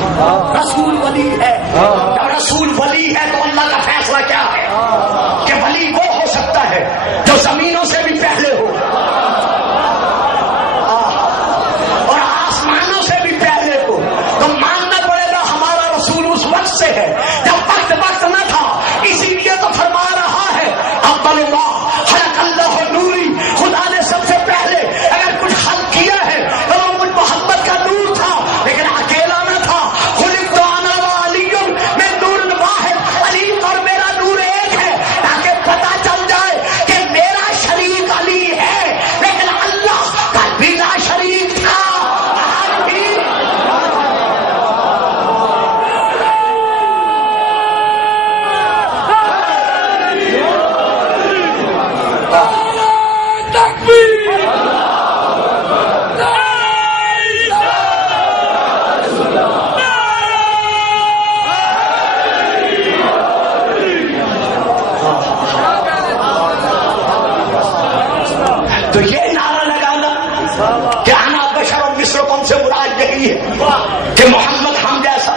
رسول ولی ہے. جب رسول ولی ہے تو اللہ کا فیصلہ کیا ہے کہ ولی وہ ہو سکتا ہے جو زمینوں سے بھی پہلے ہو اور آسمانوں سے بھی پہلے ہو. تو ماننا پڑے گا ہمارا رسول اس وقت سے ہے جب وقت نہ تھا. اسی لیے تو فرما رہا ہے اول اللہ خلق اللہ نوری. خدا نے سب سے پہلے اگر کچھ خلق کیا ہے تو وہ مجھ محمد کا نور تھا، لیکن اکیلا نہ تھا. خلق تو انا و علی میں نور واحد، علی اور میرا نور ایک ہے، تاکہ پتہ چل جائے کہ میرا شریک علی ہے لیکن اللہ کا بھی لا شریک تھا. تو یہ نعرہ لگانا کہ انا بشر و مثلکم سے مراد یہی ہے کہ محمد ہم جیسا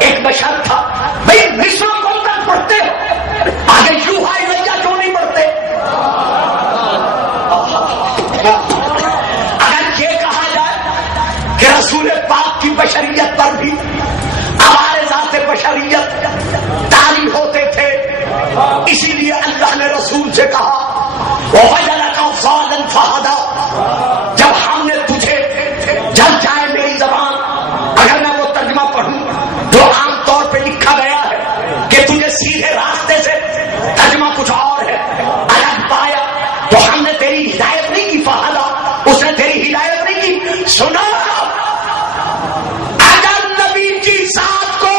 ایک بشر تھا. بھائی مثلکم تک پڑھتے آگے یوحا الیہ کیوں نہیں پڑھتے؟ اگر یہ کہا جائے کہ رسول پاک کی بشریت پر بھی ہمارے ذات بشریت طاری ہوتے تھے، اسی لیے اللہ نے رسول سے کہا وَوَجَدَكَ ضَالًا فَهَدَىٰ. جب ہم نے تجھے جل جائے میری زبان، اگر میں وہ ترجمہ پڑھوں جو عام طور پہ لکھا گیا ہے کہ تجھے سیدھے راستے سے، ترجمہ کچھ اور ہے، الگ پایا تو ہم نے تیری ہدایت نہیں کی. فَهَدَىٰ، اس نے تیری ہدایت نہیں کی. سنو، اگر نبی کی ذات کو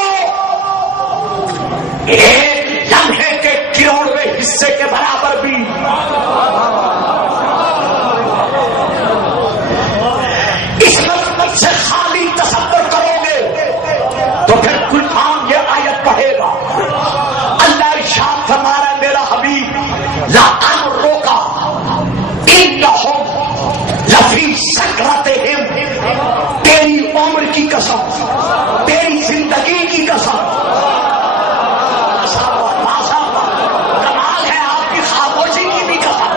ایک لمحے کے کروڑویں حصے کے برابر بھی اس مطلب سے خالی تصور کرو گے تو پھر کل عام یہ آیت پڑھے گا. اللہ ارشاد فرما رہا ہے میرا حبیب لا امرک انہم لفی سکرتہم، تیری عمر کی قسم، تیری زندگی کی قسم. کمال ہے آپ کی خاموشی کی بھی قسم.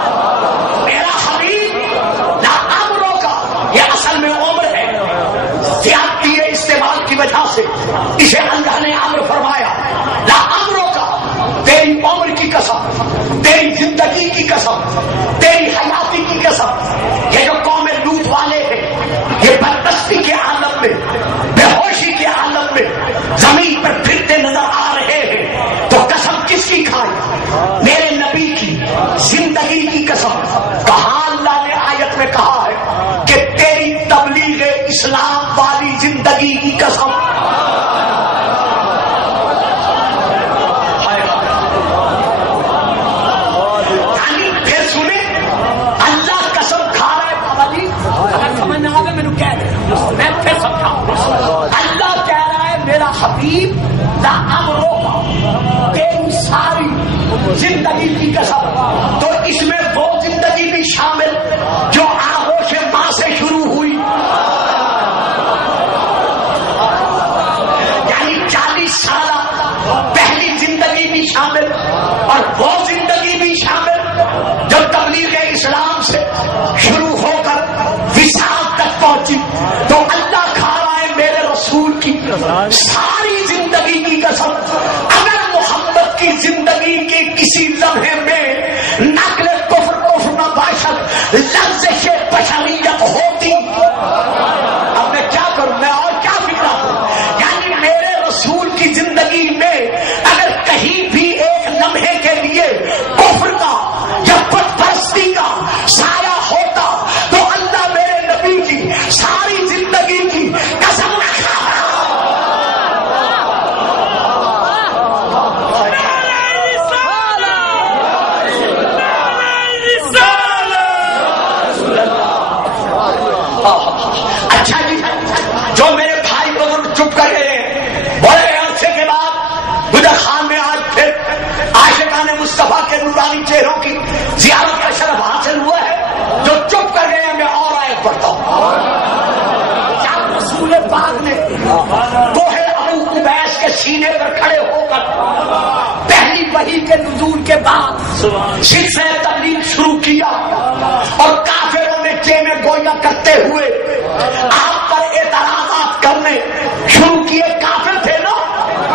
میرا حبیب لا امرک، یہ اصل میں عمر ہے، زیادتی استعمال کی وجہ سے اسے اللہ نے امر فرمایا. لا امرک، تیری عمر کی قسم، تیری زندگی کی قسم، تیری حیاتی کی قسم. یہ جو قوم لوط والے ہیں یہ بدبختی کے عالم میں، بے ہوشی کے عالم میں زمین پر پھرتے نظر آ رہے ہیں. تو قسم کس کی کھائی؟ میرے نبی کی زندگی کی قسم. کہاں اللہ نے آیت میں کہا ہے کہ تیری تبلیغ اسلام والی زندگی کی قسم. یعنی پھر سنیں اللہ قسم کھا رہا ہے. بابا جی اگر سمجھ نہ آگے میں کہہ رہے میں پھر سمجھاؤں. اللہ کہہ رہا ہے میرا حبیب لا امرک، تیری ساری زندگی کی قسم. تو اس میں وہ زندگی بھی شامل جو آغوش ماں سے شروع ہوئی، یعنی 40 سالہ پہلی زندگی بھی شامل اور وہ زندگی بھی شامل جو تبلیغ اسلام سے شروع ہو کر وصال تک پہنچی. تو اللہ کھا رہا ہے میرے رسول کی ساری زندگی کی قسم. اگر محمد کی زندگی کے کسی لمحے میں نقل کفر نہ باشد لفظ بشریت ہوتی، اب میں کیا کروں، میں اور کیا فکر کروں. یعنی میرے رسول کی زندگی میں اگر کہیں بھی ایک لمحے کے لیے کفر کا یا بت پرستی کا سایہ ہوتا تو اللہ میرے نبی کی ساری زندگی کی قسم رکھا. اچھا جی، جو میرے بھائی بزرگ چپ کر گئے ہیں، بڑے عرصے کے بعد گجر خان میں آج پھر عاشقان مصطفیٰ کے نورانی چہروں کی زیارت کا شرف حاصل ہوا ہے. جو چپ کر گئے ہیں میں اور آیت پڑھتا ہوں. کیا رسول پاک نے سینے پر کھڑے ہو کر پہلی وحی کے نزول کے بعد سلسلہ تبلیغ شروع کیا اور کافروں نے چیمے گوئیاں کرتے ہوئے آپ پر اعتراضات کرنے شروع کیے. کافر تھے نا,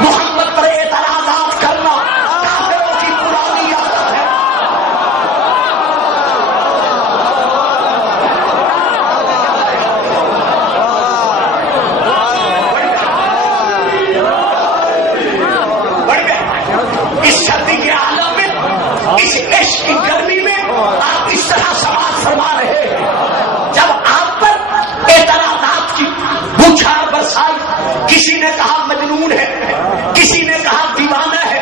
محمد پر اعتراضات کرنا کافروں کی پرانی عادت ہے. اس سردی کے عالم میں, اس عشق کی گرمی میں آپ اس طرح سماج فرما رہے ہیں. جب آپ پر اعتراضات کی بوچھار برسائی, کسی نے کہا مجنون ہے, کسی نے کہا دیوانہ ہے,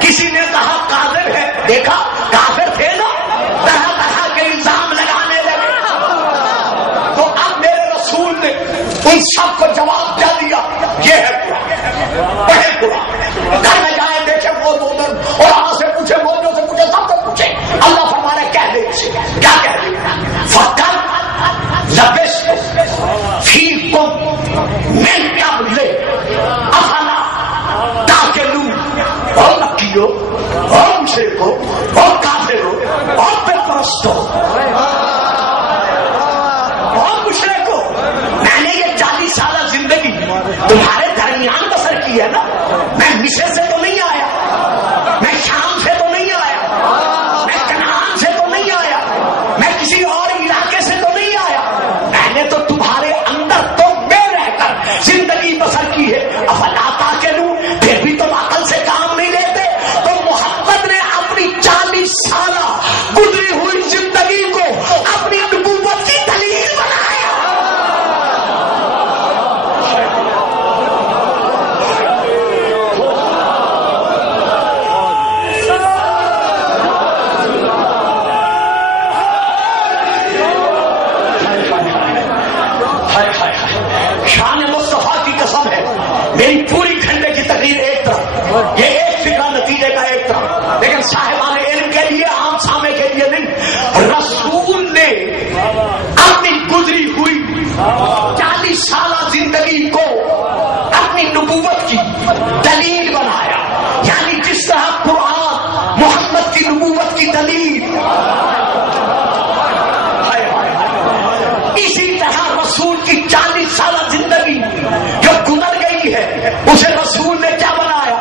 کسی نے کہا کافر ہے. دیکھا کافر تھے نا, طرح طرح کے الزام لگانے لگے. تو اب میرے رسول نے ان سب کو جواب کیا دیا, یہ ہے قرآن, پڑھے قرآن, گھر میں جائیں دیکھیں وہ دونوں, اور آن سے پوچھے, موجود سے پوچھے, سب سے پوچھے. اللہ فرمانے کہہ دے اسے, کیا کہہ دے, فقط لبثتم فیکم من قبل افلا تعقلون. اور مکیو, اور مشرکو, اور کافرو, اور بت پرستو, اور مشرکو, میں نے یہ 40 سالہ زندگی تمہارے درمیان بسر کی ہے نا. میں مصر سے تو نہیں آیا, میں شام سے تو نہیں آیا, میں کنعان سے تو نہیں آیا, میں کسی اور علاقے سے تو نہیں آیا. میں نے تو تمہارے اندر تو میں رہ کر زندگی بسر کی ہے. افلا تعقلون, پھر بھی تم عقل سے کام نہیں لیتے. تو محمد نے اپنی 40 سالہ گزری ہوئی زندگی کو اپنی نبوت کی دلیل بنایا. شان مصطفیٰ کی قسم ہے, میری پوری گھنٹے کی تقریر ایک طرف, یہ ایک فکر نتیجے کا ایک طرف, لیکن صاحبان علم کے لیے, عام سامع کے لیے نہیں. رسول نے اپنی گزری ہوئی 40 سالہ زندگی کو اپنی نبوت کی دلیل بنایا. یعنی جس طرح قرآن محمد کی نبوت کی دلیل, اسی طرح رسول کی 40 سالہ زندگی جو گزر گئی ہے اسے رسول نے کیا بنایا,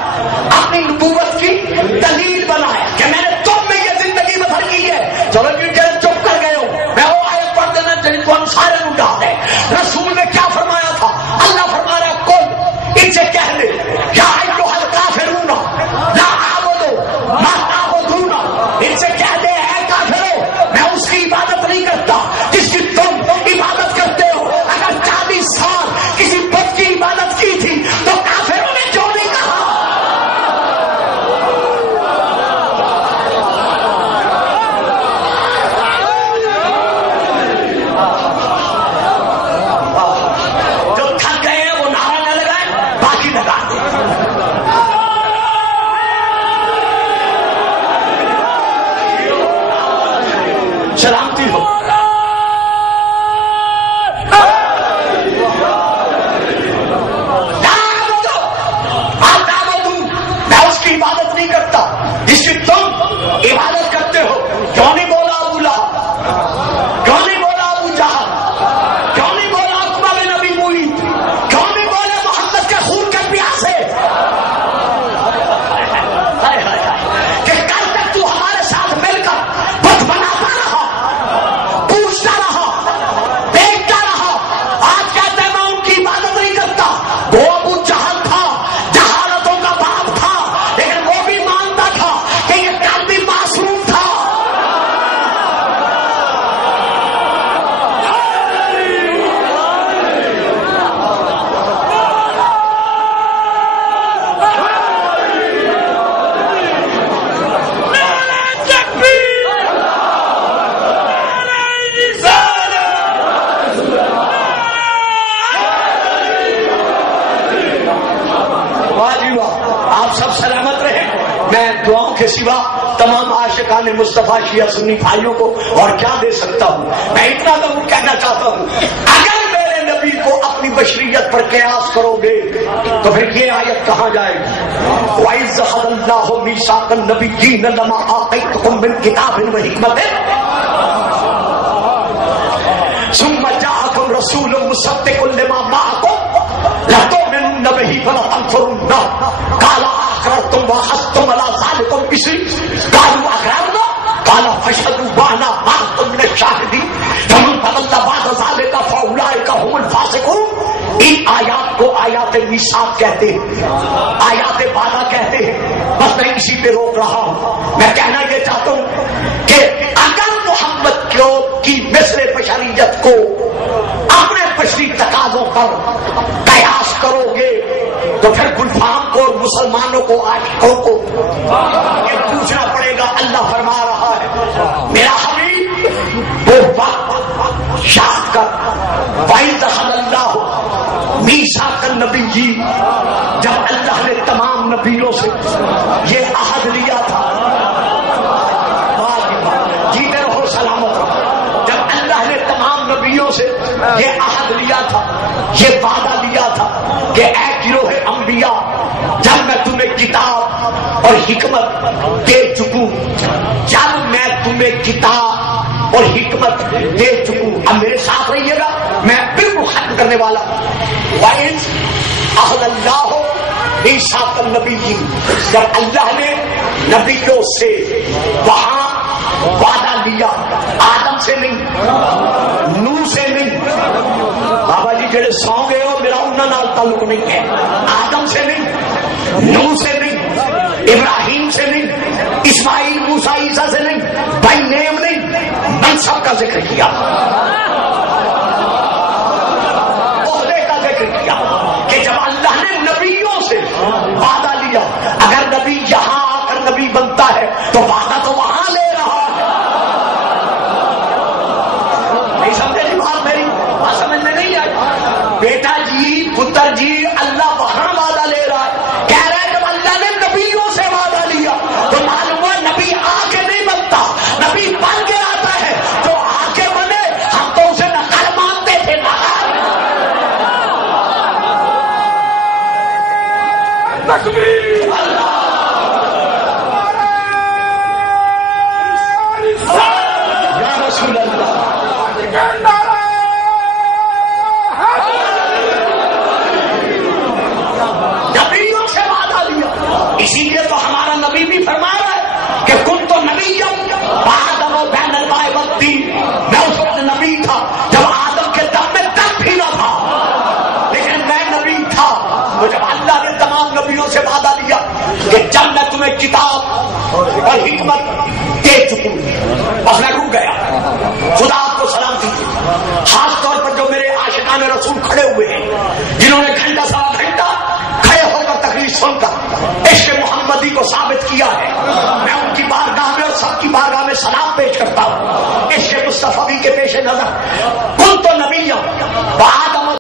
اپنی نبوت کی دلیل بنایا. کہ میں نے تم میں یہ زندگی بسر کی ہے. چلو جی چپ کر گئے ہو, میں وہ آیت پڑھ دینا جن کو ہم سارے اٹھا دیں. رسول نے کیا فرمایا تھا, اللہ فرما رہا کون ان سے کہہ دے, یا ایھا الکافرون لا اعبد ما تعبدون. ان سے کہہ دے اے کافروں, میں اس کی عبادت نہیں کرتا جس کی تم عبادت کرتے ہو. اگر 40 سال کسی بت کی عبادت کی تھی تو کافروں نے کیوں نہیں کہا. جو تھک گئے ہیں وہ نعرہ نہ لگائیں, باقی لگا دیں. سلامتی ہو. عبادت نہیں کرتا جس کی تم عبادت کرتے ہو. کیوں نہیں بولا ابو لہب, کیوں نہیں بولا ابو جہل, کیوں نہیں بولا عقبہ بن ابی معیط, کیوں نہیں بولے محمد کے خون کے پیاسے. کہ کل تک تو ہمارے ساتھ مل کر بت بناتا رہا, پوچھتا رہا, دیکھتا رہا, آج کہتے ہیں میں ان کی عبادت نہیں کرتا. وہ ابو جہل تھا, جہالتوں کا باپ تھا, لیکن وہ بھی مانتا تھا کہ یہ قلبی معصوم تھا. آپ سب سلامت رہیں. میں دعاؤں کے سوا تمام عاشقان مصطفیٰ شیعہ سنی بھائیوں کو اور کیا دے سکتا ہوں. میں اتنا ضرور کہنا چاہتا ہوں, اگر میرے نبی کو اپنی بشریت پر قیاس کرو گے تو پھر یہ آیت کہاں جائے گی؟ وَإِذْ أَخَذَ اللَّهُ مِيثَاقَ النَّبِيِّينَ لَمَا آتَيْتُكُم مِّن كِتَابٍ وَحِكْمَةٍ ثُمَّ جَاءَكُمْ رَسُولٌ مُصَدِّقٌ لِّمَا مَعَكُمْ لَتُؤْمِنُنَّ بِهِ وَلَتَنصُرُنَّهُ قَالَ أَأَقْرَرْتُمْ وَأَخَذْتُمْ عَلَىٰ ذَٰلِكُمْ إِصْرِي قَالُوا أَقْرَرْنَا قَالَ فَاشْهَدُوا وَأَنَا مَعَكُمْ مِنَ الشَّاهِدِينَ فَمَن تَوَلَّىٰ بَعْدَ ذَٰلِكَ فَأُولَٰئِكَ هُمُ الْفَاسِقُونَ. ان آیات کو آیات میثاق کہتے ہیں، آیات وعدہ کہتے ہیں. بس میں اسی پہ روک رہا ہوں. میں کہنا یہ چاہتا ہوں کہ اگر محمد کی مصر بشریت کو اپنے بشری تقاضوں پر قیاس کرو گے تو پھر گلفام کو اور مسلمانوں کو عاشقوں کو یہ پوچھنا پڑے گا. اللہ فرما رہا ہے میرا حبیب وہ وقت یاد کر وَإِذْ أَخَذَ اللَّهُ مِيثَاقَ النَّبِيِّينَ جب اللہ نے تمام نبیوں سے یہ عہد لیا تھا. جیتے رہو سلامت رہو. جب اللہ نے تمام نبیوں سے یہ عہد لیا تھا، یہ وعدہ لیا تھا کہ اے گروہ انبیاء جب میں تمہیں کتاب اور حکمت دے چکوں، جب میں تمہیں کتاب اور حکمت دے چکوں. اب میرے ساتھ رہیے گا، میں بالکل ختم کرنے والا. وَإِذْ أَخَذَ اللَّهُ مِيثَاقَ النَّبِيِّينَ جب اللہ نے نبیوں سے وہاں وعدہ لیا، آدم سے نہیں، نوح سے نہیں. بابا جی جڑے سو گئے ہو میرا انہاں نال تعلق نہیں ہے. آدم سے نہیں، نوح سے نہیں، ابراہیم سے نہیں، اسماعیل موسیٰ عیسیٰ سے نہیں، بائی نیم نہیں، منصب کا ذکر کیا، عہدے کا ذکر کیا کہ جب اللہ نے نبیوں سے وعدہ لیا، اگر نبی یہاں آ کر نبی بنتا ہے تو وعدہ تو وہاں لے رہا ہے. نہیں سمجھے جی بات میری؟ بات سمجھ میں نہیں آئی. بیٹا جی، پتر جی، اللہ وہاں وعدہ لے رہا ہے. کہہ رہا ہے جب اللہ نے نبیوں سے وعدہ لیا تو معلوم ہوا نبی آ کے نہیں بنتا، نبی بن کے آتا ہے. جو آ کے بنے ہم تو اسے نقل مانتے تھے. تکبیر اللہ یا رسول اللہ. نبیوں سے وعدہ لیا، اسی لیے تو ہمارا نبی بھی فرما رہا ہے کہ کن تو نبی آدم و بین الماء والطین. میں اس وقت نبی تھا جب آدم کے دم میں دم بھی نہ تھا، لیکن میں نبی تھا. تو جب اللہ نے تمام نبیوں سے وعدہ لیا کہ جب میں تمہیں کتاب اور حکمت دے چکوں، بس میں رک گیا. خدا آپ کو سلام دیجیے. خاص طور پر جو میرے عاشقان رسول کھڑے ہوئے ہیں، جنہوں نے گھنٹہ سوا گھنٹہ کھڑے ہو کر تقریر سن کر عشق محمدی کو ثابت کیا ہے، میں ان کی بارگاہ میں اور سب کی بارگاہ میں سلام پیش کرتا ہوں. عشق مصطفی کے پیش نظر کن تو نبی